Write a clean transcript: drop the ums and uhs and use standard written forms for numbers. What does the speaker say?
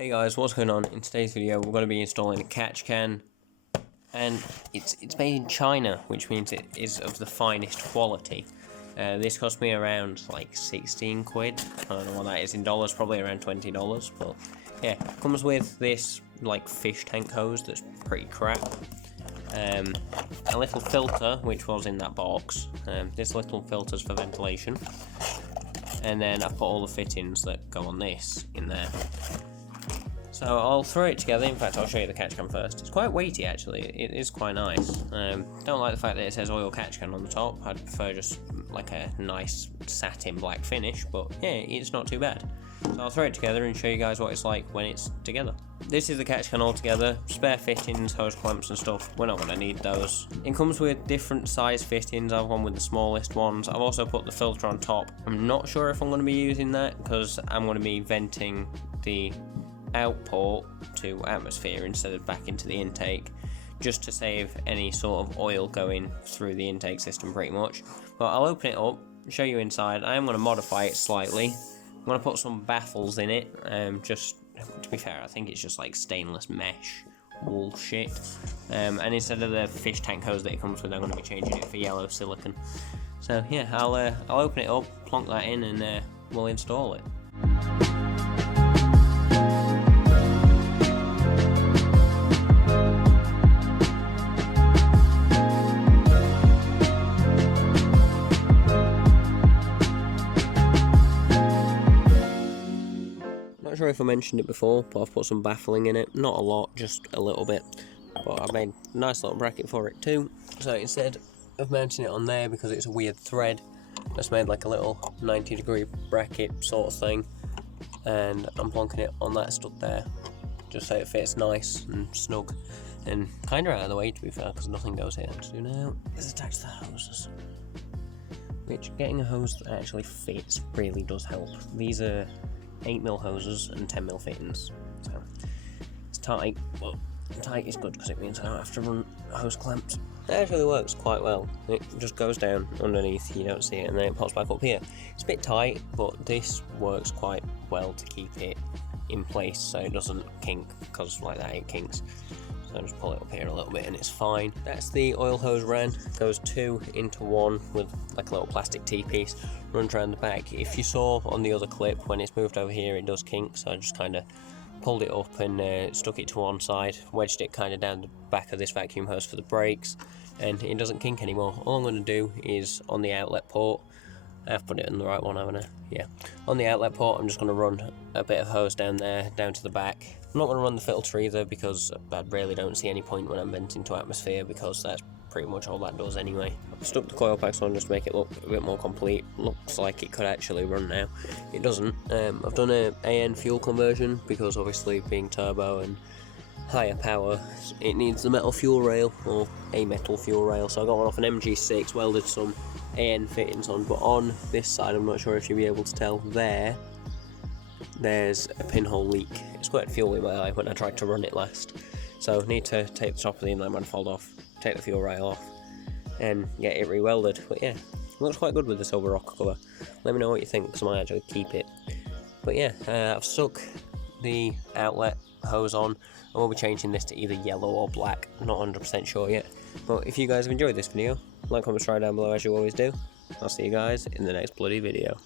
Hey guys, what's going on? In today's video we're going to be installing a catch can, and it's made in China, which means it is of the finest quality. This cost me around like 16 quid, I don't know what that is in dollars, probably around $20, but yeah, comes with this like fish tank hose that's pretty crap, a little filter which was in that box, this little filter's for ventilation, and then I've put all the fittings that go on this in there. So I'll throw it together. In fact, I'll show you the catch can first. It's quite weighty actually, it is quite nice. Don't like the fact that it says oil catch can on the top. I'd prefer just like a nice satin black finish, but yeah, it's not too bad. So I'll throw it together and show you guys what it's like when it's together. This is the catch can all together. Spare fittings, hose clamps and stuff, we're not going to need those. It comes with different size fittings. I've gone with the smallest ones. I've also put the filter on top. I'm not sure if I'm going to be using that because I'm going to be venting the output to atmosphere instead of back into the intake, just to save any sort of oil going through the intake system pretty much. But I'll open it up, show you inside. I am going to modify it slightly. I'm going to put some baffles in it, just to be fair, I think it's just like stainless mesh wool shit, and instead of the fish tank hose that it comes with, I'm going to be changing it for yellow silicone. So yeah, I'll open it up, plonk that in, and we'll install it. Not sure if I mentioned it before, but I've put some baffling in it. Not a lot, just a little bit. But I've made a nice little bracket for it too. So instead of mounting it on there, because it's a weird thread, I just made like a little 90-degree bracket sort of thing. And I'm plonking it on that stud there, just so it fits nice and snug. And kind of out of the way, to be fair, because nothing goes here. So now is attach the hoses. Which, getting a hose that actually fits really does help. These are 8mm hoses and 10mm fittings, so it's tight, but tight is good because it means I don't have to run hose clamps. It actually works quite well. It just goes down underneath, you don't see it, and then it pops back up here. It's a bit tight, but this works quite well to keep it in place so it doesn't kink, because like that it kinks. So I just pull it up here a little bit and it's fine. That's the oil hose ran. Goes two into one with like a little plastic T-piece. Runs around the back. If you saw on the other clip, when it's moved over here it does kink, so I just kind of pulled it up and stuck it to one side, wedged it kind of down the back of this vacuum hose for the brakes, and it doesn't kink anymore. All I'm going to do is on the outlet port, I've put it in the right one, haven't I? Yeah. On the outlet port, I'm just going to run a bit of hose down there, down to the back. I'm not going to run the filter either, because I really don't see any point when I'm venting to atmosphere, because that's pretty much all that does anyway. I've stuck the coil packs on just to make it look a bit more complete. Looks like it could actually run now. It doesn't. I've done a AN fuel conversion, because obviously being turbo and higher power, it needs the metal fuel rail, or a metal fuel rail, so I got one off an MG6, welded some AN fittings on, but on this side, I'm not sure if you'll be able to tell, there's a pinhole leak. It squirted fuel in my eye when I tried to run it last, so I need to take the top of the inlet manifold off, take the fuel rail off, and get it re-welded. But yeah, it looks quite good with the silver rock colour. Let me know what you think, because I might actually keep it. But yeah, I've stuck the outlet hose on. I will be changing this to either yellow or black, I'm not 100% sure yet. But if you guys have enjoyed this video, like, comment, subscribe down below as you always do. I'll see you guys in the next bloody video.